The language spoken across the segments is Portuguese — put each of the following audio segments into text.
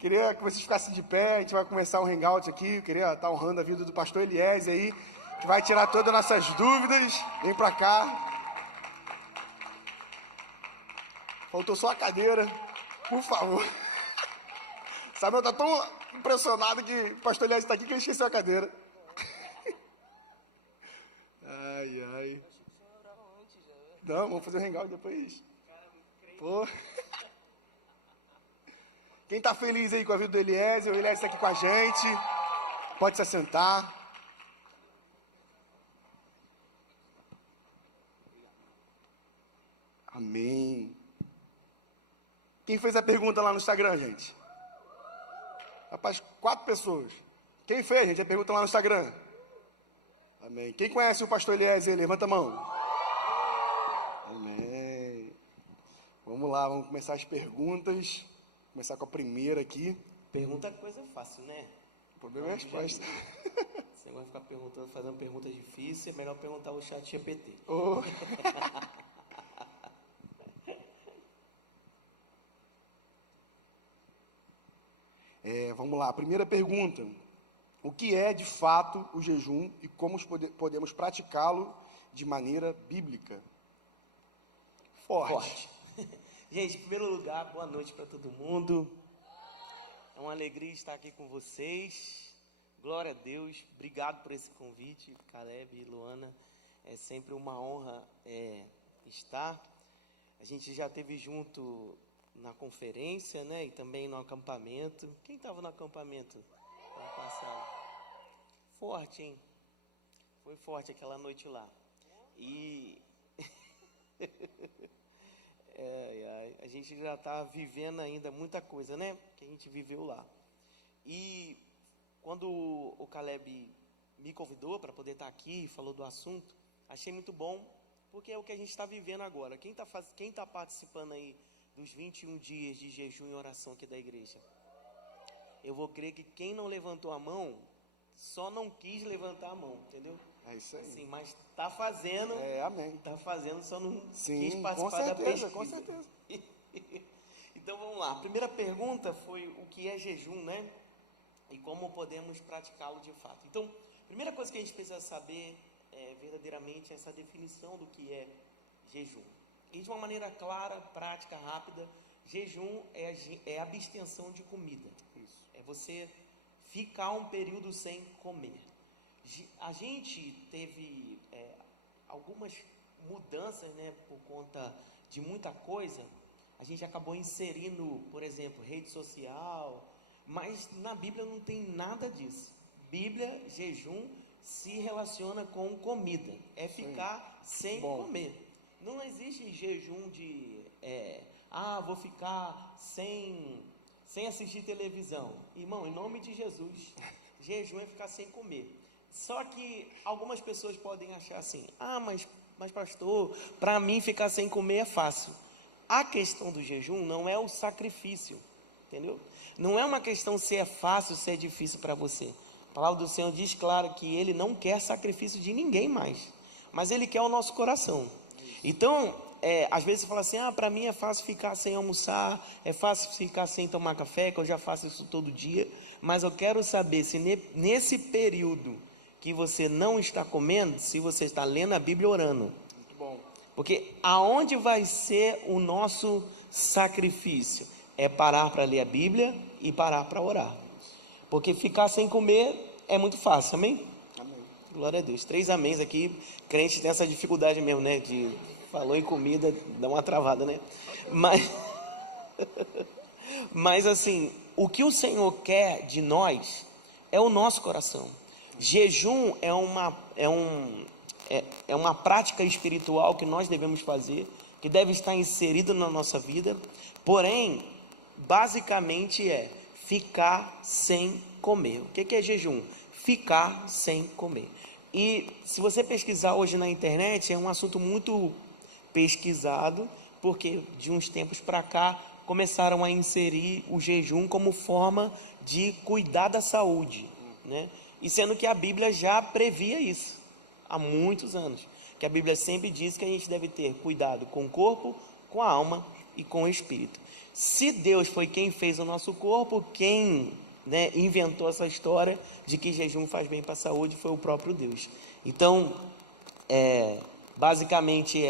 Queria que vocês ficassem de pé, a gente vai começar um hangout aqui. Eu queria estar honrando a vida do pastor Eliezer aí, que vai tirar todas as nossas dúvidas. Vem pra cá. Faltou só a cadeira, por favor. Samuel tá tão impressionado que o pastor Eliezer está aqui que ele esqueceu a cadeira. Ai, ai. Não, vamos fazer o hangout depois. Pô. Quem tá feliz aí com a vida do Eliezer, o Eliezer está aqui com a gente. Pode se assentar. Amém. Quem fez a pergunta lá no Instagram, gente? Rapaz, 4 pessoas. Quem fez, gente, a pergunta lá no Instagram? Amém. Quem conhece o pastor Eliezer? Levanta a mão. Amém. Vamos lá, vamos começar as perguntas. Começar com a primeira aqui. Pergunta é coisa fácil, né? O problema é a resposta. Você vai ficar perguntando, fazendo perguntas difíceis, é melhor perguntar o chat GPT. Oh. Vamos lá, a primeira pergunta. O que é, de fato, o jejum e como podemos praticá-lo de maneira bíblica? Forte. Gente, em primeiro lugar, boa noite para todo mundo. É uma alegria estar aqui com vocês. Glória a Deus. Obrigado por esse convite, Caleb e Luana. É sempre uma honra estar. A gente já esteve junto na conferência, né? E também no acampamento. Quem estava no acampamento ano passado? Forte, hein? Foi forte aquela noite lá. E a gente já está vivendo ainda muita coisa, né? Que a gente viveu lá. E quando o Caleb me convidou para poder estar aqui, falou do assunto, achei muito bom, porque é o que a gente está vivendo agora. Quem tá participando aí dos 21 dias de jejum e oração aqui da igreja? Eu vou crer que quem não levantou a mão, só não quis levantar a mão, entendeu? É isso aí. Sim, mas está fazendo. Amém. Está fazendo, só não Sim, quis participar da pesquisa. Com certeza. Então vamos lá. A primeira pergunta foi o que é jejum, né? E como podemos praticá-lo de fato. Então, a primeira coisa que a gente precisa saber verdadeiramente essa definição do que é jejum. E de uma maneira clara, prática, rápida, jejum é abstenção de comida. Isso. É você ficar um período sem comer. A gente teve algumas mudanças, né, por conta de muita coisa. A gente acabou inserindo, por exemplo, rede social, mas na Bíblia não tem nada disso. Bíblia, jejum, se relaciona com comida, é ficar sem comer. Não existe jejum de, vou ficar sem assistir televisão. Irmão, em nome de Jesus, jejum é ficar sem comer. Só que algumas pessoas podem achar assim, mas pastor, para mim ficar sem comer é fácil. A questão do jejum não é o sacrifício, entendeu? Não é uma questão se é fácil, se é difícil para você. A palavra do Senhor diz claro que Ele não quer sacrifício de ninguém mais, mas Ele quer o nosso coração. Então, às vezes você fala assim, para mim é fácil ficar sem almoçar, é fácil ficar sem tomar café, que eu já faço isso todo dia, mas eu quero saber se nesse período que você não está comendo, se você está lendo a Bíblia e orando. Muito bom. Porque aonde vai ser o nosso sacrifício? É parar para ler a Bíblia e parar para orar. Porque ficar sem comer é muito fácil, amém? Amém. Glória a Deus. 3 améns aqui. Crente tem essa dificuldade mesmo, né? Falou em comida, dá uma travada, né? Mas assim, o que o Senhor quer de nós é o nosso coração. Jejum é uma prática espiritual que nós devemos fazer, que deve estar inserida na nossa vida, porém, basicamente é ficar sem comer. O que é jejum? Ficar sem comer. E se você pesquisar hoje na internet, é um assunto muito pesquisado, porque de uns tempos para cá começaram a inserir o jejum como forma de cuidar da saúde, né? E sendo que a Bíblia já previa isso há muitos anos, que a Bíblia sempre diz que a gente deve ter cuidado com o corpo, com a alma e com o espírito. Se Deus foi quem fez o nosso corpo, quem, né, inventou essa história de que jejum faz bem para a saúde foi o próprio Deus. Então, basicamente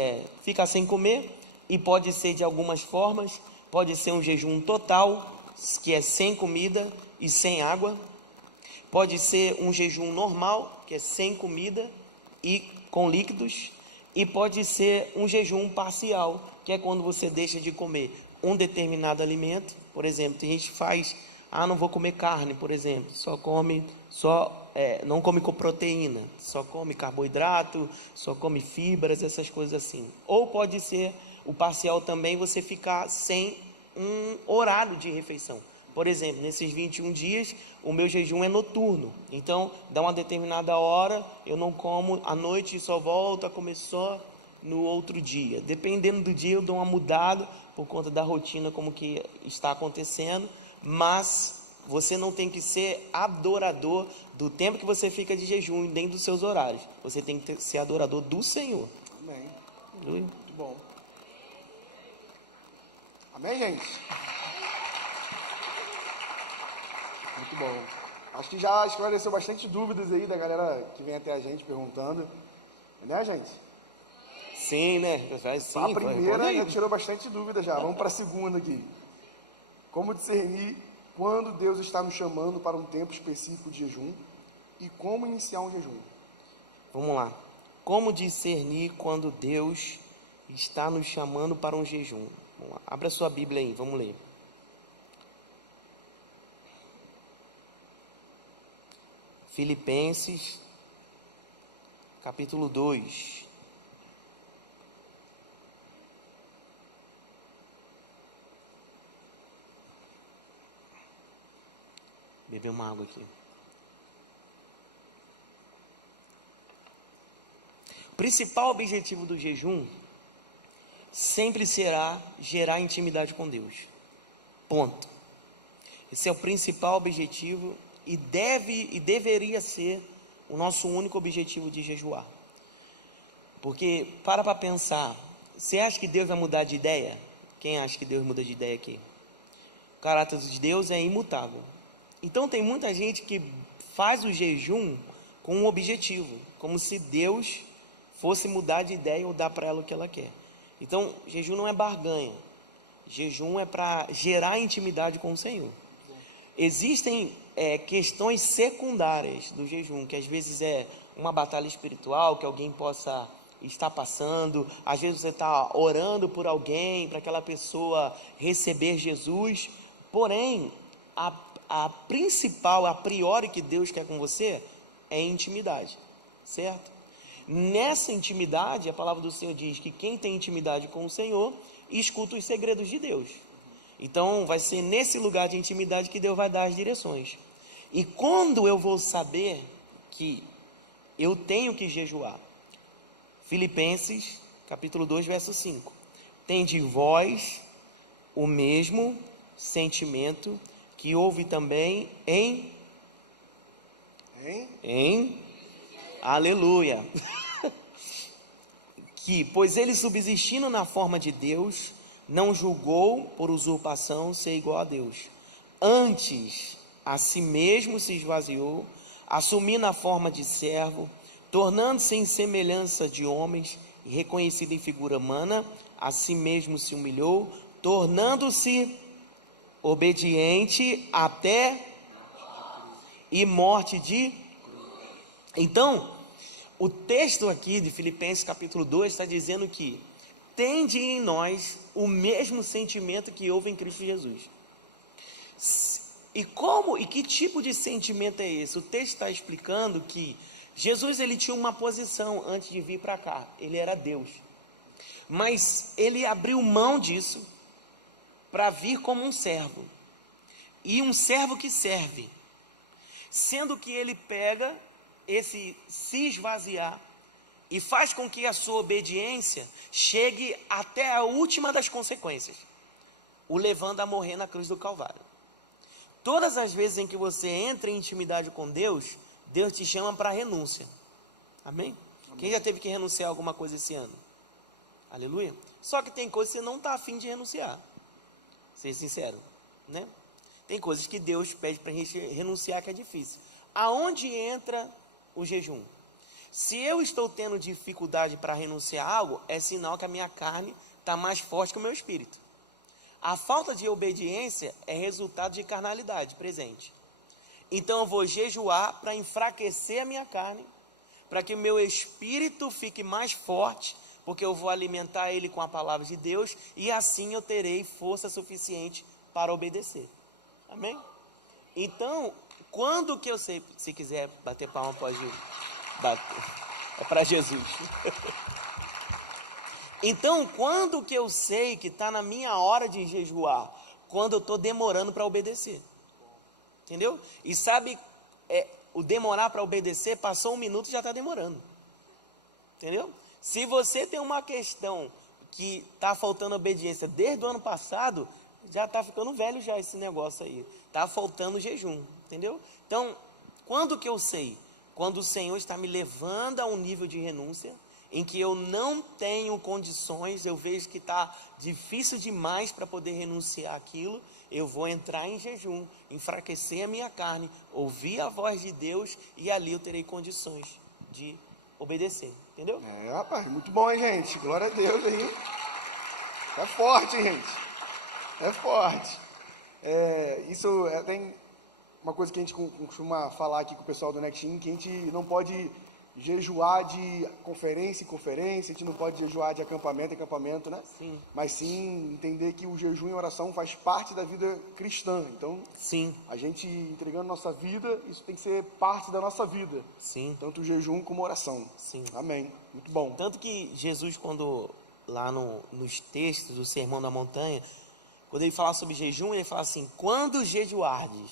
ficar sem comer, e pode ser de algumas formas. Pode ser um jejum total, que é sem comida e sem água. Pode ser um jejum normal, que é sem comida e com líquidos. E pode ser um jejum parcial, que é quando você deixa de comer um determinado alimento. Por exemplo, tem gente que faz, não vou comer carne, por exemplo, não come com proteína, só come carboidrato, só come fibras, essas coisas assim. Ou pode ser o parcial também, você ficar sem um horário de refeição. Por exemplo, nesses 21 dias, o meu jejum é noturno. Então, dá uma determinada hora, eu não como à noite e só volto a comer só no outro dia. Dependendo do dia, eu dou uma mudada por conta da rotina, como que está acontecendo. Mas você não tem que ser adorador do tempo que você fica de jejum, nem dos seus horários. Você tem que ser adorador do Senhor. Amém. Aleluia. Muito bom. Amém, gente? Muito bom. Acho que já esclareceu bastante dúvidas aí da galera que vem até a gente perguntando. Né, gente? Sim, né? Sim, a primeira já tirou bastante dúvida já. Vamos para a segunda aqui. Como discernir quando Deus está nos chamando para um tempo específico de jejum e como iniciar um jejum? Vamos lá. Como discernir quando Deus está nos chamando para um jejum? Vamos lá. Abra sua Bíblia aí, vamos ler. Filipenses, capítulo 2. Beber uma água aqui. O principal objetivo do jejum sempre será gerar intimidade com Deus. Ponto. Esse é o principal objetivo e deveria ser o nosso único objetivo de jejuar. Porque, para pensar, você acha que Deus vai mudar de ideia? Quem acha que Deus muda de ideia aqui? O caráter de Deus é imutável. Então tem muita gente que faz o jejum com um objetivo, como se Deus fosse mudar de ideia ou dar para ela o que ela quer. Então, jejum não é barganha. Jejum é para gerar intimidade com o Senhor. Existem questões secundárias do jejum, que às vezes é uma batalha espiritual que alguém possa estar passando. Às vezes você está orando por alguém, para aquela pessoa receber Jesus. Porém, a principal, a priori que Deus quer com você é intimidade, certo? Nessa intimidade, a palavra do Senhor diz que quem tem intimidade com o Senhor escuta os segredos de Deus. Então vai ser nesse lugar de intimidade que Deus vai dar as direções. E quando eu vou saber que eu tenho que jejuar? Filipenses capítulo 2, verso 5. Tende vós o mesmo sentimento que houve também em aleluia, que, pois ele subsistindo na forma de Deus, não julgou por usurpação ser igual a Deus, antes a si mesmo se esvaziou, assumindo a forma de servo, tornando-se em semelhança de homens, e reconhecido em figura humana, a si mesmo se humilhou, tornando-se obediente até e morte de... Então, o texto aqui de Filipenses capítulo 2 está dizendo que tende em nós o mesmo sentimento que houve em Cristo Jesus. E que tipo de sentimento é esse? O texto está explicando que Jesus, ele tinha uma posição antes de vir para cá, ele era Deus, mas ele abriu mão disso para vir como um servo, e um servo que serve, sendo que ele pega esse se esvaziar e faz com que a sua obediência chegue até a última das consequências, o levando a morrer na cruz do Calvário. Todas as vezes em que você entra em intimidade com Deus, Deus te chama para renúncia. Amém? Quem já teve que renunciar a alguma coisa esse ano? Aleluia. Só que tem coisa que você não está afim de renunciar. Ser sincero, né? Tem coisas que Deus pede para a gente renunciar que é difícil. Aonde entra o jejum? Se eu estou tendo dificuldade para renunciar a algo, é sinal que a minha carne está mais forte que o meu espírito. A falta de obediência é resultado de carnalidade presente. Então eu vou jejuar para enfraquecer a minha carne, para que o meu espírito fique mais forte, porque eu vou alimentar ele com a palavra de Deus, e assim eu terei força suficiente para obedecer. Amém? Então, quando que eu sei, se quiser bater palma, pode bater. É para Jesus. Então, quando que eu sei que está na minha hora de jejuar? Quando eu estou demorando para obedecer. Entendeu? E sabe, o demorar para obedecer, passou 1 minuto e já está demorando. Entendeu? Se você tem uma questão que está faltando obediência desde o ano passado, já está ficando velho já esse negócio aí. Está faltando jejum, entendeu? Então, quando que eu sei? Quando o Senhor está me levando a um nível de renúncia, em que eu não tenho condições, eu vejo que está difícil demais para poder renunciar àquilo, eu vou entrar em jejum, enfraquecer a minha carne, ouvir a voz de Deus, e ali eu terei condições de obedecer, entendeu? Rapaz, muito bom, hein, gente? Glória a Deus aí. É forte, hein, gente? É forte. Isso tem uma coisa que a gente costuma falar aqui com o pessoal do Next In, que a gente não pode jejuar de conferência em conferência, a gente não pode jejuar de acampamento em acampamento, né? Sim. Mas sim entender que o jejum e a oração faz parte da vida cristã. Então, sim, a gente entregando nossa vida, isso tem que ser parte da nossa vida. sim, Tanto o jejum como a oração. sim. Amém. Muito bom. Tanto que Jesus, quando lá nos textos do Sermão da Montanha, quando ele fala sobre jejum, ele fala assim: quando jejuardes?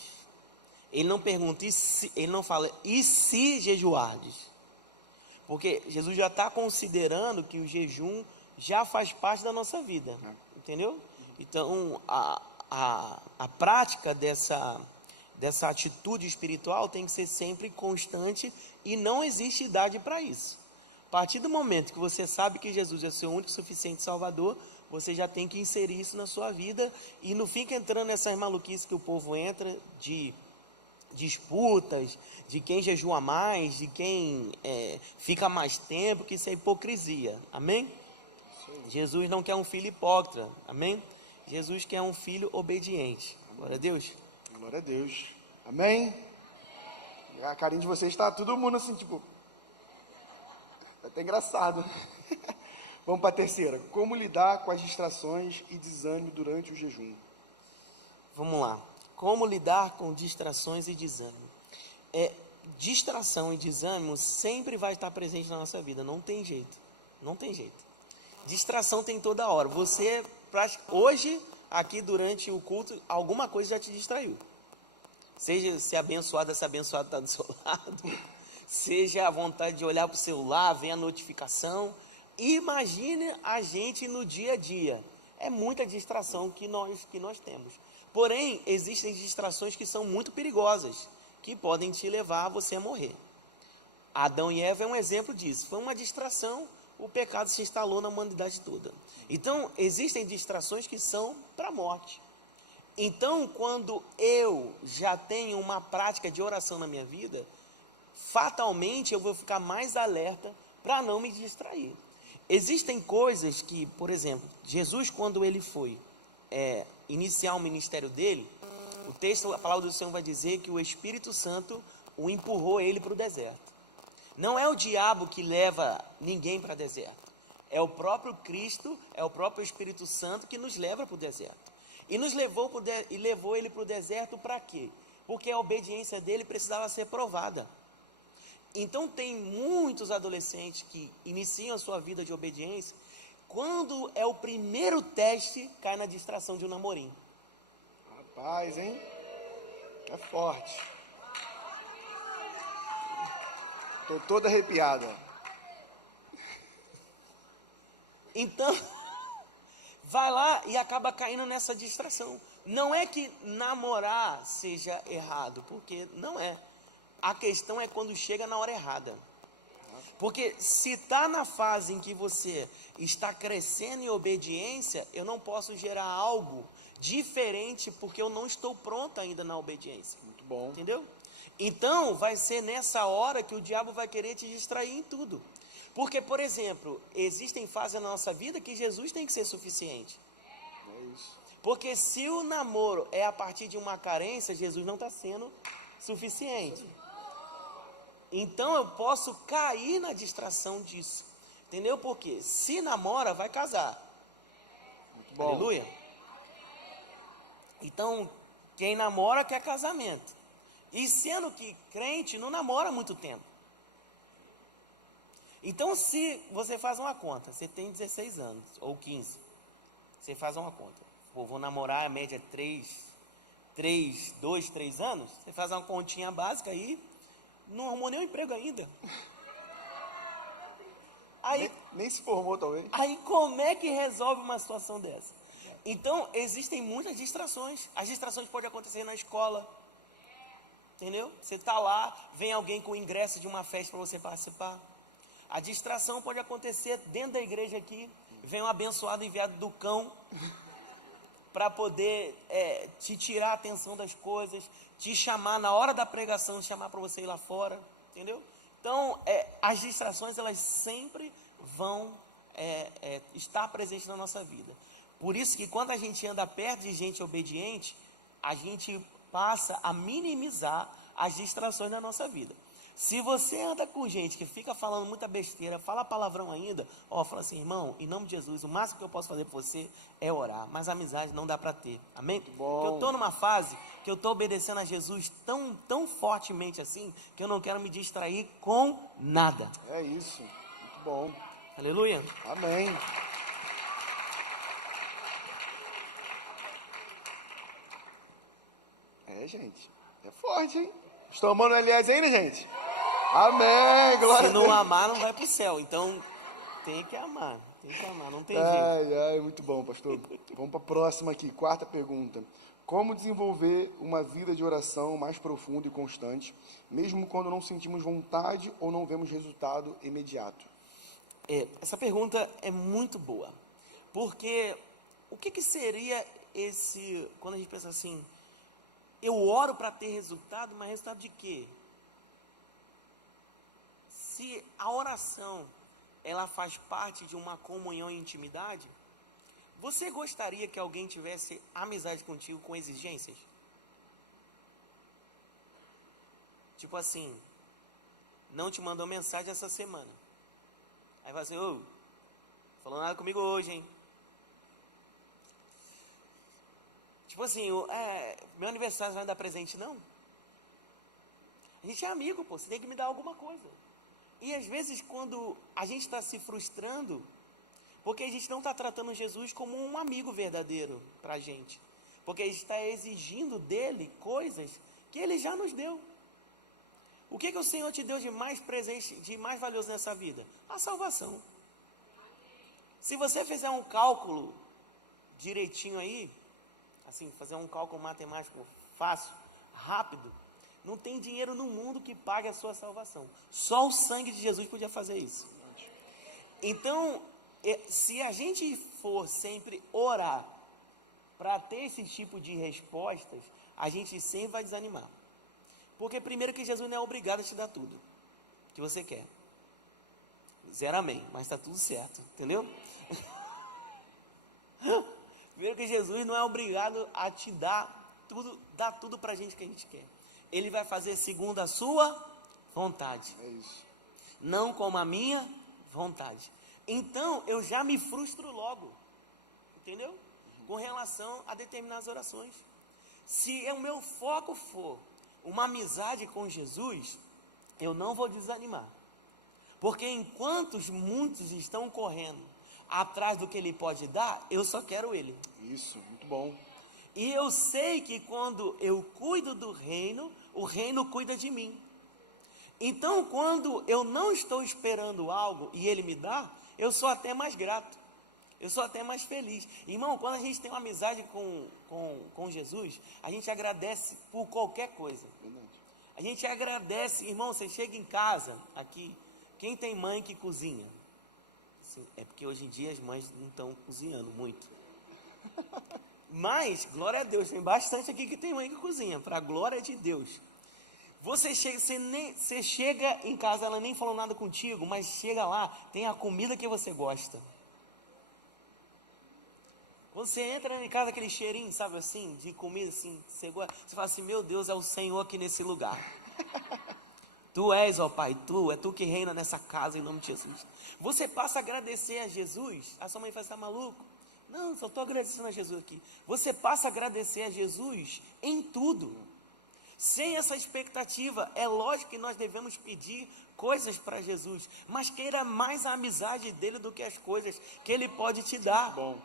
Ele não pergunta, ele não fala, e se jejuardes? Porque Jesus já está considerando que o jejum já faz parte da nossa vida, entendeu? Então, a prática dessa atitude espiritual tem que ser sempre constante, e não existe idade para isso. A partir do momento que você sabe que Jesus é seu único e suficiente Salvador, você já tem que inserir isso na sua vida, e não fica entrando nessas maluquices que o povo entra, de disputas, de quem jejua mais, de quem fica mais tempo, que isso é hipocrisia, amém? Jesus não quer um filho hipócrita, amém? Jesus quer um filho obediente. Glória a Deus. Glória a Deus. Amém? A carinha de vocês está todo mundo assim, tipo, tá até engraçado. Vamos para a terceira. Como lidar com as distrações e desânimo durante o jejum? Vamos lá. Como lidar com distrações e desânimo? Distração e desânimo sempre vai estar presente na nossa vida, não tem jeito, não tem jeito. Distração tem toda hora. Você, hoje, aqui durante o culto, alguma coisa já te distraiu. Seja se abençoado, essa abençoada está do seu lado, seja a vontade de olhar para o celular, ver a notificação. Imagine a gente no dia a dia. É muita distração que nós temos. Porém, existem distrações que são muito perigosas, que podem te levar a você a morrer. Adão e Eva é um exemplo disso. Foi uma distração, o pecado se instalou na humanidade toda. Então, existem distrações que são para a morte. Então, quando eu já tenho uma prática de oração na minha vida, fatalmente eu vou ficar mais alerta para não me distrair. Existem coisas que, por exemplo, Jesus, quando ele foi iniciar o ministério dele, o texto, a palavra do Senhor vai dizer que o Espírito Santo o empurrou ele para o deserto. Não é o diabo que leva ninguém para o deserto. É o próprio Cristo, é o próprio Espírito Santo que nos leva para o deserto. E levou ele para o deserto para quê? Porque a obediência dele precisava ser provada. Então tem muitos adolescentes que iniciam a sua vida de obediência, quando é o primeiro teste, cai na distração de um namorinho. Rapaz, hein? É forte. Tô toda arrepiada. Então, vai lá e acaba caindo nessa distração. Não é que namorar seja errado, porque não é. A questão é quando chega na hora errada. Porque se está na fase em que você está crescendo em obediência, eu não posso gerar algo diferente porque eu não estou pronto ainda na obediência. Muito bom. Entendeu? Então, vai ser nessa hora que o diabo vai querer te distrair em tudo. Porque, por exemplo, existem fases na nossa vida que Jesus tem que ser suficiente. É isso. Porque se o namoro é a partir de uma carência, Jesus não está sendo suficiente. Então eu posso cair na distração disso. Entendeu? Porque se namora, vai casar. Muito bom. Aleluia. Então, quem namora quer casamento. E sendo que crente não namora há muito tempo. Então, se você faz uma conta, você tem 16 anos ou 15, você faz uma conta. Pô, vou namorar, a média é 2, 3 anos. Você faz uma continha básica aí, não arrumou nenhum emprego ainda. Aí, nem se formou, talvez. Aí como é que resolve uma situação dessa? Então, existem muitas distrações. As distrações podem acontecer na escola. Entendeu? Você está lá, vem alguém com o ingresso de uma festa para você participar. A distração pode acontecer dentro da igreja aqui. Vem um abençoado enviado do cão para poder te tirar a atenção das coisas, te chamar na hora da pregação, chamar para você ir lá fora. Entendeu? Então, as distrações, elas sempre vão estar presentes na nossa vida. Por isso que quando a gente anda perto de gente obediente, a gente passa a minimizar as distrações da nossa vida. Se você anda com gente que fica falando muita besteira, fala palavrão ainda, fala assim, irmão, em nome de Jesus, o máximo que eu posso fazer por você é orar, mas amizade não dá para ter, amém? Porque eu estou numa fase que eu estou obedecendo a Jesus tão fortemente assim, que eu não quero me distrair com nada. É isso, muito bom. Aleluia. Amém. Gente, é forte, hein? Estão amando o Elias ainda, gente? Amém, glória Se não amar, não vai para o céu. Então, tem que amar, não tem jeito. Muito bom, pastor. Vamos para a próxima aqui, quarta pergunta. Como desenvolver uma vida de oração mais profunda e constante, mesmo quando não sentimos vontade ou não vemos resultado imediato? Essa pergunta é muito boa. Porque, o que seria quando a gente pensa assim, eu oro para ter resultado, mas resultado de quê? Se a oração, ela faz parte de uma comunhão e intimidade, você gostaria que alguém tivesse amizade contigo com exigências? Tipo assim, não te mandou mensagem essa semana. Aí vai assim, falou nada comigo hoje, hein? Tipo assim, meu aniversário você vai dar presente, não? A gente é amigo, você tem que me dar alguma coisa. E às vezes quando a gente está se frustrando, porque a gente não está tratando Jesus como um amigo verdadeiro para a gente. Porque a gente está exigindo dele coisas que ele já nos deu. O que o Senhor te deu de mais presente, de mais valioso nessa vida? A salvação. Se você fizer um cálculo direitinho aí, assim, fazer um cálculo matemático fácil, rápido, não tem dinheiro no mundo que pague a sua salvação. Só o sangue de Jesus podia fazer isso. Então, se a gente for sempre orar para ter esse tipo de respostas, a gente sempre vai desanimar. Porque primeiro que Jesus não é obrigado a te dar tudo que você quer. Zero amém, mas está tudo certo, entendeu? Primeiro que Jesus não é obrigado a te dar tudo para a gente que a gente quer. Ele vai fazer segundo a sua vontade. É isso. Não como a minha vontade. Então, eu já me frustro logo. Entendeu? Com relação a determinadas orações. Se o meu foco for uma amizade com Jesus, eu não vou desanimar. Porque enquanto muitos estão correndo atrás do que Ele pode dar, eu só quero Ele. Isso, muito bom. E eu sei que quando eu cuido do reino, o reino cuida de mim. Então, quando eu não estou esperando algo e Ele me dá, eu sou até mais grato. Eu sou até mais feliz. Irmão, quando a gente tem uma amizade com Jesus, a gente agradece por qualquer coisa. Verdade. A gente agradece, irmão, você chega em casa, aqui, quem tem mãe que cozinha? Assim, é porque hoje em dia as mães não estão cozinhando muito. Mas, glória a Deus, tem bastante aqui que tem mãe que cozinha, para a glória de Deus. Você chega em casa, ela nem falou nada contigo, mas chega lá, tem a comida que você gosta. Quando você entra em casa, aquele cheirinho, sabe assim, de comida assim, você gosta, você fala assim, meu Deus, é o Senhor aqui nesse lugar. Tu és, ó Pai, é tu que reina nessa casa em nome de Jesus. Você passa a agradecer a Jesus, a sua mãe fala, tá maluco? Não, só estou agradecendo a Jesus aqui. Você passa a agradecer a Jesus em tudo. Sem essa expectativa, é lógico que nós devemos pedir coisas para Jesus, mas queira mais a amizade dele do que as coisas que ele pode te dar. Bom.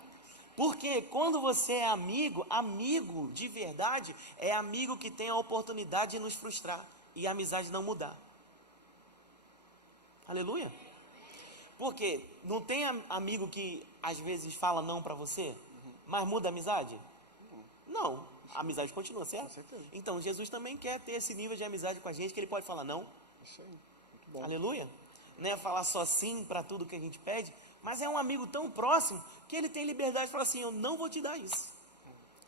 Porque quando você é amigo, amigo de verdade, é amigo que tem a oportunidade de nos frustrar e a amizade não mudar. Aleluia. Porque não tem amigo que às vezes fala não para você, mas muda a amizade? Não, a amizade continua, certo? Com certeza. Então Jesus também quer ter esse nível de amizade com a gente, que ele pode falar não. Isso aí, muito bom. Aleluia. Não é falar só sim para tudo que a gente pede, mas é um amigo tão próximo que ele tem liberdade de falar assim, eu não vou te dar isso.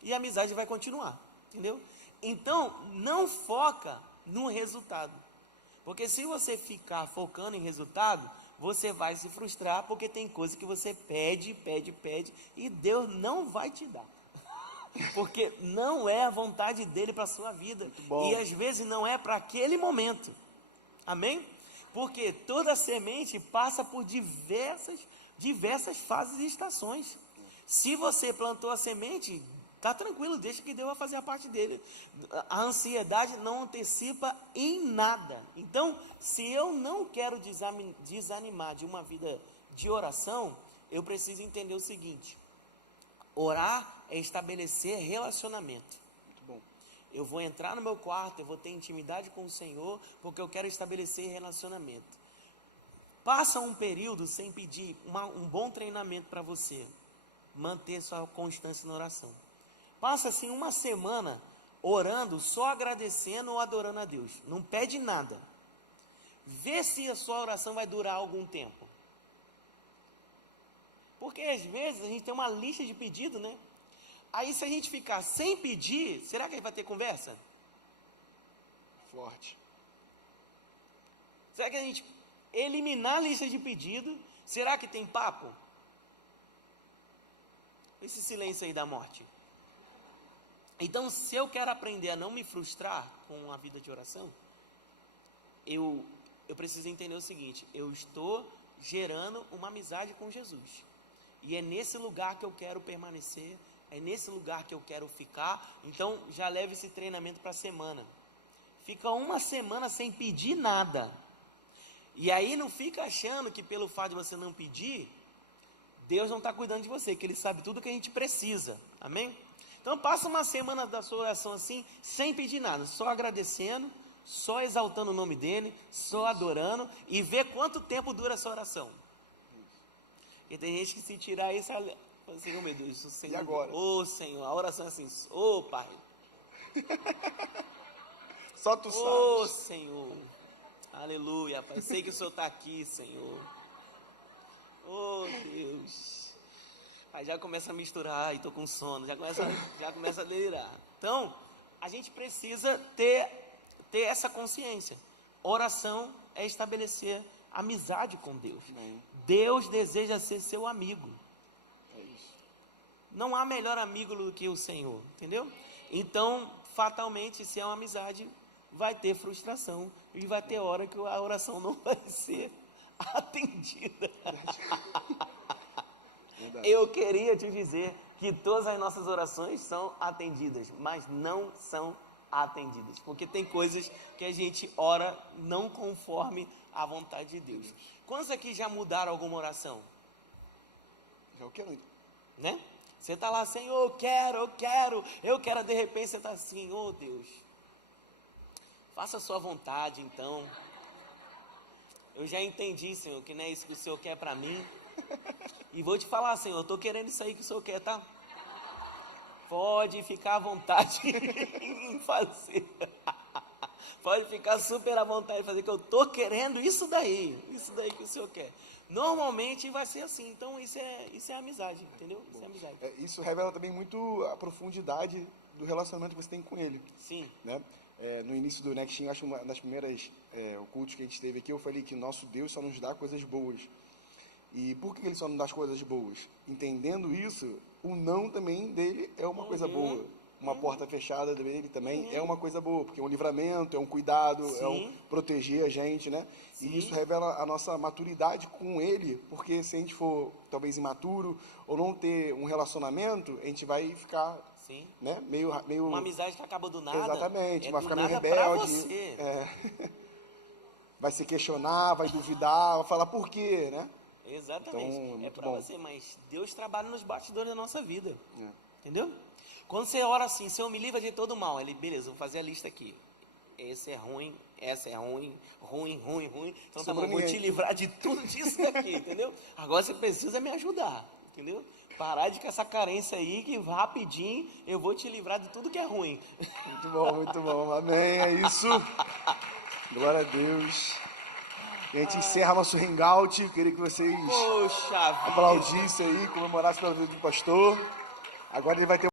E a amizade vai continuar, entendeu? Então, não foca no resultado. Porque se você ficar focando em resultado, você vai se frustrar, porque tem coisa que você pede, e Deus não vai te dar. Porque não é a vontade dele para a sua vida. E às vezes não é para aquele momento. Amém? Porque toda semente passa por diversas fases e estações. Se você plantou a semente, está tranquilo, deixa que Deus vai fazer a parte dele. A ansiedade não antecipa em nada. Então, se eu não quero desanimar de uma vida de oração, eu preciso entender o seguinte: orar é estabelecer relacionamento. Muito bom. Eu vou entrar no meu quarto, eu vou ter intimidade com o Senhor, porque eu quero estabelecer relacionamento. Passa um período sem pedir um bom treinamento para você manter sua constância na oração. Passa assim uma semana orando, só agradecendo ou adorando a Deus. Não pede nada. Vê se a sua oração vai durar algum tempo. Porque às vezes a gente tem uma lista de pedido, né? Aí se a gente ficar sem pedir, será que a gente vai ter conversa? Forte. Será que a gente eliminar a lista de pedido, será que tem papo? Esse silêncio aí da morte. Então, se eu quero aprender a não me frustrar com a vida de oração, eu preciso entender o seguinte: eu estou gerando uma amizade com Jesus. E é nesse lugar que eu quero permanecer, é nesse lugar que eu quero ficar. Então, já leve esse treinamento para a semana. Fica uma semana sem pedir nada. E aí não fica achando que pelo fato de você não pedir, Deus não está cuidando de você, que Ele sabe tudo que a gente precisa. Amém? Então passa uma semana da sua oração assim, sem pedir nada, só agradecendo, só exaltando o nome dEle, só adorando, e vê quanto tempo dura a sua oração. E tem gente que se tirar isso, assim, oh meu Deus, o Senhor, e agora? Ô Senhor, a oração é assim, ô Pai. Só tu sabes. Ô Senhor, aleluia, Pai, sei que o Senhor está aqui, Senhor. Oh Deus. Aí já começa a misturar, e estou com sono, já começa a delirar. Então, a gente precisa ter essa consciência. Oração é estabelecer amizade com Deus. Deus deseja ser seu amigo. É isso. Não há melhor amigo do que o Senhor, entendeu? Então, fatalmente, se é uma amizade, vai ter frustração e vai ter hora que a oração não vai ser atendida. Verdade. Eu queria te dizer que todas as nossas orações são atendidas, mas não são atendidas, porque tem coisas que a gente ora não conforme a vontade de Deus. Quantos aqui já mudaram alguma oração? Já o que? Né? Você está lá, Senhor, eu quero, de repente você está assim, oh Deus, faça a sua vontade então. Eu já entendi, Senhor, que não é isso que o Senhor quer para mim. E vou te falar, Senhor, eu estou querendo isso aí que o Senhor quer, tá? Pode ficar à vontade em fazer. Pode ficar super à vontade de fazer, que eu tô querendo isso daí que o senhor quer. Normalmente vai ser assim, então isso é amizade, entendeu? Isso é amizade. Isso revela também muito a profundidade do relacionamento que você tem com ele. Sim. Né? No início do Next, acho que uma das primeiras cultos que a gente teve aqui, eu falei que nosso Deus só nos dá coisas boas. E por que ele só nos dá as coisas boas? Entendendo isso, o não também dele é uma coisa boa. Uma porta fechada dele também é uma coisa boa, porque é um livramento, é um cuidado, é um proteger a gente, né? Sim. E isso revela a nossa maturidade com ele, porque se a gente for talvez imaturo ou não ter um relacionamento, a gente vai ficar, Sim. né? Meio Uma amizade que acaba do nada. exatamente, vai do ficar meio nada rebelde. pra você. Vai se questionar, vai duvidar, vai falar por quê, né? Exatamente. Então, é muito pra bom. você, mas Deus trabalha nos bastidores da nossa vida. É. Entendeu? Quando você ora assim, Senhor, me livra de todo mal. Ele, beleza, vou fazer a lista aqui. Esse é ruim, essa é ruim. Então tá bom, vou te livrar de tudo disso daqui, entendeu? Agora você precisa me ajudar, entendeu? Parar de com essa carência aí, que rapidinho eu vou te livrar de tudo que é ruim. Muito bom. Amém, é isso. Glória a Deus. E a gente encerra nosso hangout. Queria que vocês Poxa vida. aplaudissem aí, comemorassem pela vida do pastor. Agora ele vai ter